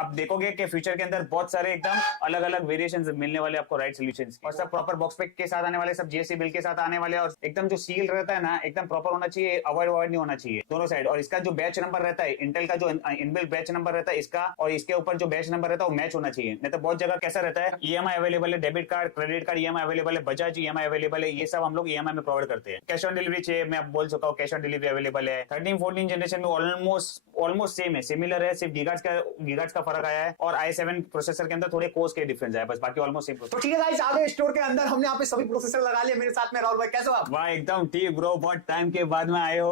आप देखोगे कि फ्यूचर के अंदर बहुत सारे एकदम अलग अलग वेरिएशंस मिलने वाले आपको राइट सॉल्यूशंस के, और सब प्रॉपर बॉक्स पैक के साथ आने वाले, सब जीएसटी बिल के साथ आने वाले, और एकदम जो सील रहता है ना एकदम प्रॉपर होना चाहिए, अवॉइड नहीं होना चाहिए दोनों साइड। और इसका जो बैच नंबर रहता है, इंटेल का जो इनबिल्ट बैच नंबर रहता है इसका, और इसके ऊपर जो बैच नंबर रहता है वो मैच होना चाहिए। नहीं तो बहुत जगह कैसा रहता है, ईएमआई अवेलेबल है, debit card credit card EMI available है, बजाज ईएमआई अवेलेबल है, ये सब हम लोग ईएमआई में प्रोवाइड करते हैं। कैश ऑन डिलीवरी चाहिए, मैं आप बोल चुका हूँ, कैश ऑन डिलीवरी अवेलेबल है। 13-14 जनरेशन में ऑलमोस्ट सेम है, सिमिलर है, सिर्फ गीगार्ड्स का फर्क आया है, और i7 प्रोसेसर के अंदर थोड़े कोर्स के डिफरेंस है बस, बाकी ऑलमोस्ट सेम। तो ठीक है गाइस, आ गए स्टोर के अंदर, हमने यहाँ पे सभी प्रोसेसर लगा लिए। मेरे साथ में राहुल भाई, कैसे हो आप? वाह एकदम ठीक ब्रो, बहुत टाइम के बाद में आए हो।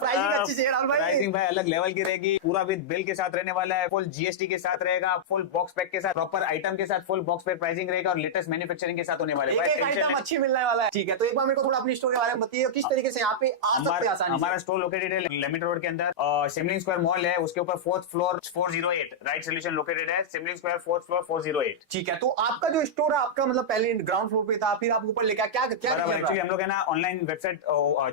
प्राइसिंग अच्छी चाहिए राहुल भाई। प्राइसिंग भाई अलग लेवल की रहेगी, पूरा विद बिल के साथ रहने वाला है, फुल जीएसटी के साथ रहेगा, फुल बॉक्स पैक के साथ, प्रॉपर आइटम के साथ फुल बॉक्स पैक प्राइसिंग रहेगा, और लेटेस्ट मैन्युफैक्चरिंग के साथ होने वाले एक एक आइटम अच्छी मिलने वाला है। ठीक है, तो एक बार मेरे को थोड़ा अपनी स्टोर के बारे में बताइए, किस तरीके से यहाँ पे आ सकते हैं आसानी से? हमारा स्टोर लोकेटेड है लिमिट रोड के अंदर, सिमलिंग स्क्वायर मॉल है, उसके ऊपर 4th floor 408 right solution located है, सिमलिंग स्क्वायर 4th फ्लोर 408। ठीक है, तो आपका जो स्टोर है आपका मतलब पहले ग्राउंड फ्लोर पे था, फिर आप ऊपर लेके क्या एक्चुअली हम लोग है ना ऑनलाइन वेबसाइट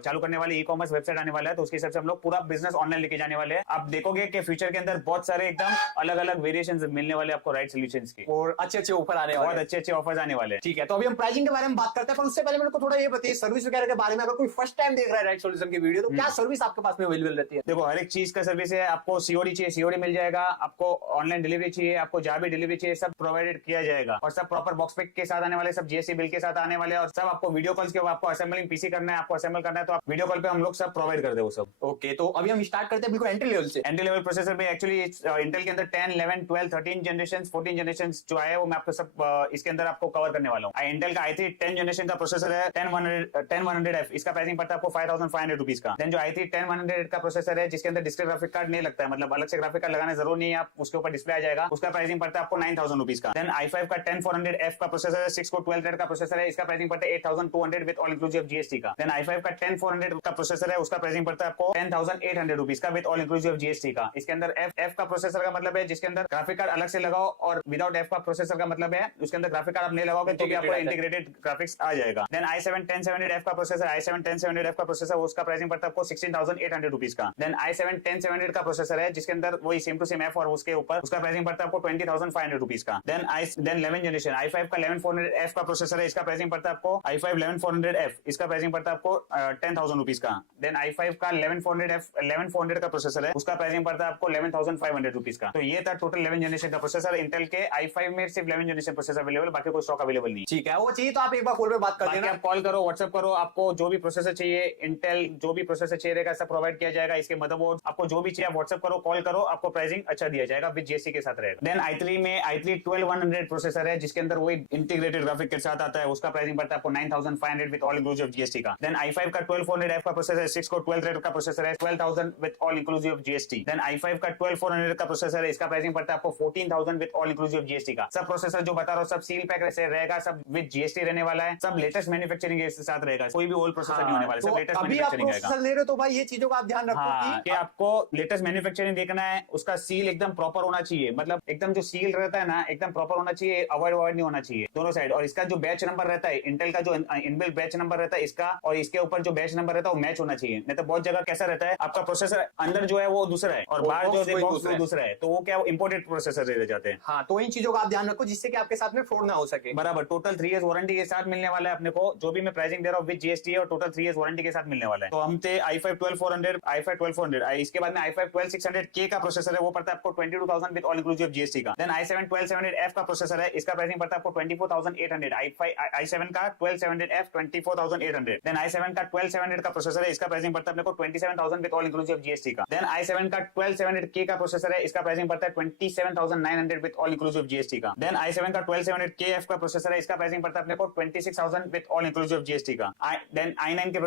चालू करने वाले, ई कॉमर्स वेबसाइट आने वाला है, तो उसके हिसाब से हम लोग पूरा बिजनेस ऑनलाइन लेके जाने वाले हैं। आप देखोगे कि फ्यूचर के अंदर बहुत सारे एकदम अलग अलग वेरिएशंस मिलने वाले आपको राइट सॉल्यूशंस के, और अच्छे ऑफर आने वाले, बहुत अच्छे ऑफर्स आने वाले हैं। ठीक है, तो अभी हम प्राइसिंग के बारे में बात करते हैं, पर उससे पहले मेरे को थोड़ा ये बताइए सर्विस वगैरह के बारे में। अगर कोई फर्स्ट टाइम देख रहा है राइट सॉल्यूशन की वीडियो, तो क्या सर्विस आपके पास में अवेलेबल रहती है? देखो हर एक चीज का सर्विस है, आपको सीओडी चाहिए सीओडी मिल जाएगा, आपको ऑनलाइन डिलीवरी चाहिए, आपको जहां भी डिलीवरी चाहिए सब प्रोवाइडेड किया जाएगा, और सब प्रॉपर बॉक्स पैक के साथ आने वाले, सब जीएसटी बिल के साथ आने वाले, और सब आपको वीडियो कॉल्स के, आपको असेंबलिंग पीसी करना है, आपको असेंबल करना है तो आप वीडियो कॉल पे हम लोग सब प्रोवाइड कर दे वो सब। ओके, तो अभी हम स्टार्ट करते हैं बिल्कुल एंट्री लेवल से। एंट्री लेवल प्रोसेसर में एक्चुअली इंटेल के अंदर 10, 11, 12, 13 जनरेशन 14 जनरेशन जो है वो मैं आपको सब इसके अंदर आपको कवर करने वाला हूँ। इंटेल का i3 10 जनरेशन का प्रोसेसर है, 10100F, इसका प्राइसिंग पड़ता है आपको 5500 रुपीज का। देन जो i3 10100 का प्रोसेसर है जिसके अंदर डिस्प्ले ग्राफिक कार्ड नहीं लगता है, मतलब अलग से ग्राफिक कार्ड लगाना जरूर नहीं है, आप उसके ऊपर डिस्प्ले आ जाएगा, उसका प्राइसिंग पड़ता है आपको 9000 रुपीज का। देन i5 का 10400F का प्रोसेसर है, 6 कोर 12 थ्रेड का प्रोसेसर है, इसका प्राइसिंग पड़ता है 8200 विद ऑल इंक्लूसिव जीएसटी का। देन i5 का 10400 का प्रोसेसर है, उसका प्राइसिंग पड़ता है आपको 10800 रुपीज का विद ऑल इंक्लूसिव जीएसटी का। इसके अंदर F का प्रोसेसर का मतलब है जिसके अंदर ग्राफिक कार्ड अलग से लगाओ, और विदाउट F का प्रोसेसर का मतलब है उसके अंदर ग्राफिक कार्ड आप नहीं लगाओगे तो भी आपको इंटीग्रेटेड ग्राफिक्स आ जाएगा। देन i7 1070F का प्रोसेसर, i7 1070F का प्रोसेसर, उसका प्राइसिंग पड़ता है आपको 16800 रुपीज का। देन i7 1070 का प्रोसेसर है जिसके अंदर वही सेम टू सेम F और उसके ऊपर उसका प्राइसिंग पड़ता है आपको 20500 रुपीज का। देन 11 जनरेशन i5 का 11400F का प्रोसेसर है, इसका प्राइसिंग पड़ता है आपको i5 11400F, इसका प्राइसिंग पड़ता है आपको 10000 रुपीज का। देन i5 का 11400 का प्रोसेसर है, उसका प्राइसिंग पड़ता है आपको 11500 रुपीज का। तो ये था टोटल 11 जनरेशन का प्रोसेसर इंटेल के। i5 में सिर्फ 11 जनरेशन प्रोसेसर अवेलेबल, बाकी कोई स्टॉक अवेलेबल नहीं। ठीक है, वो चाहिए तो आप एक बार कॉल पे बात कर लेना, आप कॉल करो, व्हाट्सएप करो, आपको जो भी प्रोसेसर चाहिए इंटेल जो भी प्रोसेसर चाहिए रहेगा सब प्रोवाइड किया जाएगा। इसके मदरबोर्ड आपको जो भी चाहिए आप व्हाट्सएप करो, कॉल करो, आपको प्राइसिंग अच्छा दिया जाएगा विद जीएसटी के साथ रहेगा। देन i3 में i3 12100 प्रोसेसर है जिसके अंदर वही इंटीग्रेटेड ग्राफिक के साथ आता है, उसका प्राइसिंग पड़ता है आपको 9500 विद ऑल इंक्लूसिव जीएसटी का। देन i5 का 12400F का प्रोसेसर है, 6 कोर 12 थ्रेड का प्रोसेसर है, 12000 with all inclusive GST. Then i5 का 12400 का प्रोसेसर है, इसका प्राइसिंग पड़ता है आपको 14000 विद ऑल इंक्लूसिव जीएसटी का। सब प्रोसेसर जो बता रहा हूं सब सील पैक से रहेगा, सब विद जीएसटी रहने वाला है, सब लेटेस्ट मैन्युफैक्चरिंग के साथ रहेगा, कोई भी ओल्ड प्रोसेसर नहीं होने वाला, सब लेटेस्ट मैन्युफैक्चरिंग रहेगा। ले रहे हो तो भाई ये चीजों का आप ध्यान रखो कि आपको लेटेस्ट मैन्युफैक्चरिंग देखना है, उसका सील एकदम प्रॉपर होना चाहिए, मतलब एकदम जो सील रहता है ना एकदम प्रॉपर होना चाहिए, अवॉइड नहीं होना चाहिए दोनों साइड। और इसका जो बैच नंबर रहता है इंटेल का जो इनबिल्ट बैच नंबर रहता है इसका, और इसके ऊपर जो बैच नंबर रहता है वो मैच होना चाहिए। नहीं तो बहुत जगह कैसा रहता है आपका प्रोसेसर अंदर जो है वो दूसरा है और बाहर जो बॉक्स दूसरा है, तो वो क्या इंपोर्टेड प्रोसेसर रह जाते हैं। हाँ, तो इन चीजों का आप ध्यान रखो जिससे कि आपके साथ में फ्रॉड ना हो सके। बराबर, टोटल 3 इयर्स वारंटी के साथ मिलने वाला है अपने को, जो भी मैं प्राइसिंग दे रहा हूँ विद जीएसटी और टोटल 3 इयर्स वारंटी के साथ मिलने वाला है। तो हम थे i5 12400, i5 12400, इसके बाद में i5 12600K का प्रोसेसर है, वो पड़ता है आपको 22000 विद ऑल इंक्लूसिव जीएसटी का। देन i7 12700F का प्रोसेसर है, इसका प्राइसिंग पड़ता है आपको 24800, i7 का 12700F 24800। देन i7 का 12700 का प्रोसेसर है, इसका प्राइसिंग पड़ता है अपने को 27000 विद ऑल इंक्लूसिव जीएसटी का। देन i7 का 12700K का प्रोसेसर है, इसका प्राइसिंग पड़ता है 27900 विद ऑल इंक्लूसिव जीएसटी का। देन i7 का 12700KF का प्रोसेसर है, इसका प्राइसिंग पड़ता है अपने को 26000 विद ऑल इंक्लूसिव जीएसटी का। देन i9 के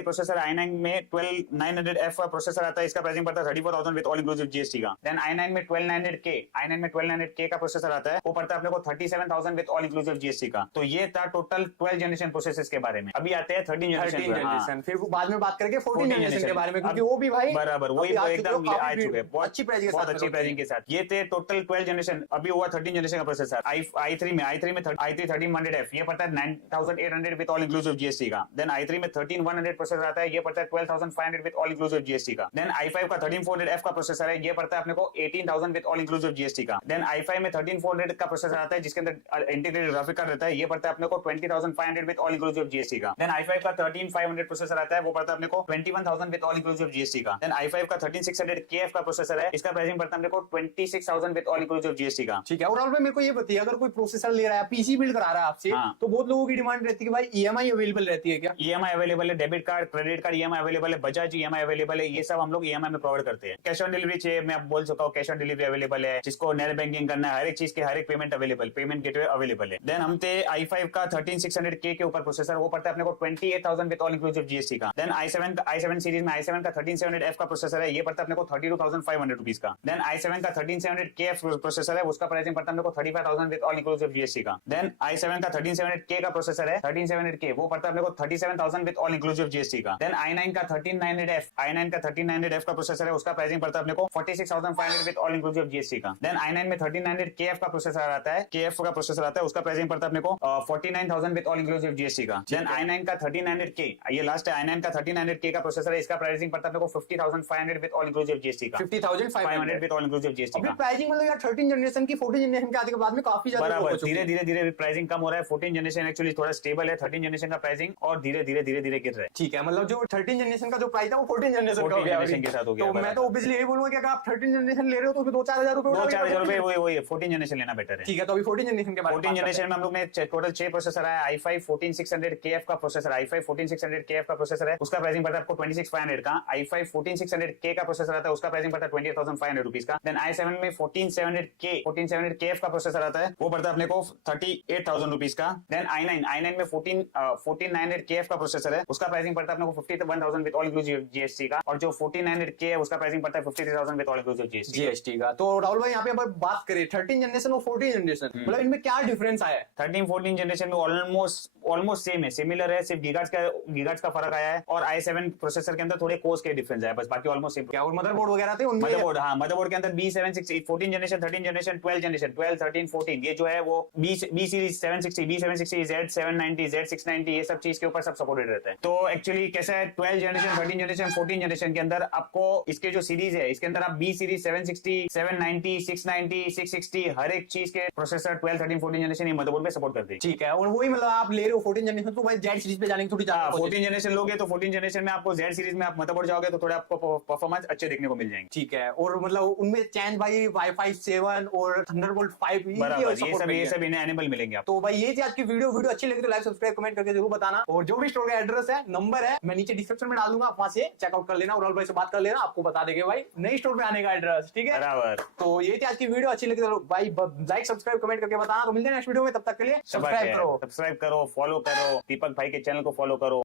प्रोसेसर i9 में 12900F का प्रोसेसर आता है, इसका प्राइसिंग पड़ता है 34000 विद ऑल इंक्लूसिव जीएसटी का। देन i9 में 12900K का प्रोसेसर आता है, वो पड़ता है अपने को 37000 विद ऑल इंक्लूसिव जीएसटी का। तो ये था टोटल 12 जनरेशन प्रोसेसर्स के बारे में। अभी आते हैं 13 जनरेशन, फिर बाद में बात करेंगे 14 जनरेशन के बारे में, क्योंकि वो भी भाई बराबर वही एकदम आ चुके हैं बहुत अच्छी प्राइस अच्छी प्राइसिंग के साथ। ये थे टोटल 12 जनरेशन। अभी हुआ 13 जनरेशन का प्रोसेसर i3 में i3 1300F, ये पड़ता है 9800 विद ऑल इंक्लूसिव जीएसटी का। देन i3 में 13100 प्रोसेसर आता है, ये पड़ता है 12500 विद ऑल इंक्लूसिव जीएसटी का। देन i5 का 13400F का प्रोसेसर है, ये पड़ता है अपने को 18,000 विद ऑल इंक्लूसिव जीएसटी का। देन i5 में 13400 का प्रोसेसर आता है जिसके अंदर इंटीग्रेटेड ग्राफिक कार्ड रहता है, ये पड़ता है अपने को 20,500 विद ऑल इंक्लूसिव जीएसटी का। देन i5 का 13500 प्रोसेसर आता है, वो पड़ता है अपने को 21,000 विद ऑल इंक्लूसिव जीएसटी का। देन i5 का 13600KF का प्रोसेसर है, इसका प्राइसिंग पड़ता है अपने को 26,000 विद ऑल इंक्लूसिव जीएसटी का। ठीक है। और राहुल भाई मेरे को ये बताइए, अगर कोई प्रोसेसर ले रहा है, पीसी बिल्ड करा रहा है आपसे, हाँ। तो बहुत लोगों की डिमांड रहती है कि भाई ईएमआई अवेलेबल रहती है क्या? ईएमआई अवेलेबल है, debit card, credit card EMI available है, बजाज ईएमआई अवेलेबल है, ये सब हम लोग ईएमआई में प्रोवाइड करते हैं। कैश ऑन डिलीवरी चाहिए, मैं आप बोल चुका हूँ, कैश ऑन डिलीवरी अवेलेबल है, जिसको नेट बैंकिंग करना है, हर एक चीज के हर एक payment available, payment gateway available है। देन हम थे i5 का 13600K के ऊपर प्रोसेसर, वो पड़ता है अपने को 28,000 विद ऑल इंक्लूसिव जीएसटी का। देन i7 सीरीज में i7 का 13700F का प्रोसेसर है, ये पड़ता है अपने को 32,500 रुपीज का। देन i7 का 13700KF प्रोसेसर है, उसका प्राइसिंग पड़ता है अपने को 35,000 विद ऑल इंक्लूसिव जीएसटी का। देन i7 का 13700K का प्रोसेसर है, 13700K, वो पड़ता है अपने को 37,000 विद ऑल इंक्लूसिव जीएसटी का। देन i9 का 13900F का प्रोसेसर है, उसका प्राइसिंग पड़ता है अपने को 46,500 विद ऑल इंक्लूसिव जीएसटी का। देन i9 में 13900KF का प्रोसेसर आता है, KF का प्रोसेसर आता है, उसका प्राइसिंग पड़ता है अपने को 49,000 विद ऑल इंक्लूसिव जीएसटी का। देन i9 का 13900K, ये लास्ट है, i9 का 13900K का प्रोसेसर है, इसका प्राइसिंग पड़ता है अपने को 50,500 विद ऑल इंक्लूसिव जीएसटी का। 50,500 विद ऑल इंक्लूसिव जीएसटी का। प्राइसिंग मतलब यार 13 जनरेशन की 14 जनरेशन के आने के बाद में काफी ज्यादा बराबर, धीरे धीरे प्राइसिंग कम हो रहा है। 14 जनरेशन एक्चुअली थोड़ा स्टेबल है, 13 जनरेशन का प्राइसिंग और धीरे धीरे गिर रहा है। ठीक है, मतलब जो 13 जनरेशन का जो प्राइस है वो 14 जनरेशन का हो गया जनरेशन के साथ हो गया। तो मैं तो ऑब्वियसली यही बोलूंगा कि अगर आप 13 जनरेशन ले रहे हो तो फिर 2-4 हजार रुपए 2-4 हजार रुपए वही 14 जनरेशन लेना बेटर है। ठीक है, तो अभी 14 जनरेशन के बाद 14 जनरेशन में हम लोग ने टोटल 6 प्रोसेसर है। i5 14600KF का प्रोसेसर, i5 14600KF का प्रोसेसर है, उसका प्राइसिंग पड़ता है आपको 26,500 का। i5 14600K का प्रोसेसर आता है, उसका प्राइसिंग पड़ता है 28,500 रुपीज का। देन i7 में 14700KF का प्रोसेसर आता है, वो पड़ता है अपने को 38,000 रुपीज का। देन i9 में 14900KF का प्रोसेसर है, उसका प्राइसिंग पड़ता है अपने को 51,000 विद ऑल इंक्लूसिव जीएसटी का। और जो 14900K है उसका प्राइसिंग पड़ता है 53,000 विद ऑल इंक्लूसिव जीएसटी का। तो राहुल भाई यहाँ पे अगर बात करें 13 जनरेशन और 14 जनरेशन, मतलब इनमें क्या डिफरेंस आया है? 13-14 जनरेशन में ऑलमोस्ट सेम है, सिमिलर है, सिर्फ गीगार्ट्स का फर्क आया है। और i7 प्रोसेसर के अंदर थोड़े कोर्स के डिफरेंस है, बस बाकी ऑलमोस्ट सेम। क्या और मदरबोर्ड वगैरह थे उनमें? मदरबोर्ड के अंदर B760 14 जनरेशन, 13 जनरेशन, 12 जनरेशन, 12, 13, 14, ये जो है वो B series 760, B760, Z790, Z690, ये सब चीज के ऊपर सब सपोर्टेड रहता है। तो एक्चुअली कैसा है, 12 जनरेशन, 13 जनरेशन, 14 जनरेशन के अंदर आपको इसके जो सीरीज है, इसके अंदर आप B सीरीज 760, 790, 690, 660 हर एक चीज के प्रोसेसर 12, 13, 14 जनरेशन ये मदरबोर्ड पे सपोर्ट करते हैं। ठीक है, और वही मतलब आप ले रहे हो 14 जनरेशन तो भाई Z सीरीज पे जाने की थोड़ी ज्यादा 14 जनरेशन लोगे तो 14 जनरेशन में आपको Z सीरीज में आप मदरबोर्ड जाओगे तो थोड़ा आपको परफॉर्मेंस अच्छे देखने को मिल जाएंगे। ठीक है, और मतलब उनमें चेंज भाई वाईफाई 7 और थंडरबोल्ट 5 ये सब इन्हें एनेबल मिलेंगे आप। तो भाई ये थी आज की वीडियो अच्छी लगी तो लाइक सब्सक्राइब कमेंट करके जरूर बताना। और जो भी स्टोर का एड्रेस है, नंबर है, मैं नीचे डिस्क्रिप्शन में डाल दूंगा, आप वहां से चेकआउट कर लेना और राहुल भाई से बात कर लेना, आपको बता देंगे भाई नई स्टोर पे आने का एड्रेस। ठीक है, बराबर। तो ये थी आज की वीडियो, अच्छी लगी तो भाई लाइक सब्सक्राइब कमेंट करके बताना। तो मिलते हैं नेक्स्ट वीडियो में, तब तक के लिए सब्सक्राइब करो, फॉलो करो, दीपक भाई के चैनल को फॉलो करो।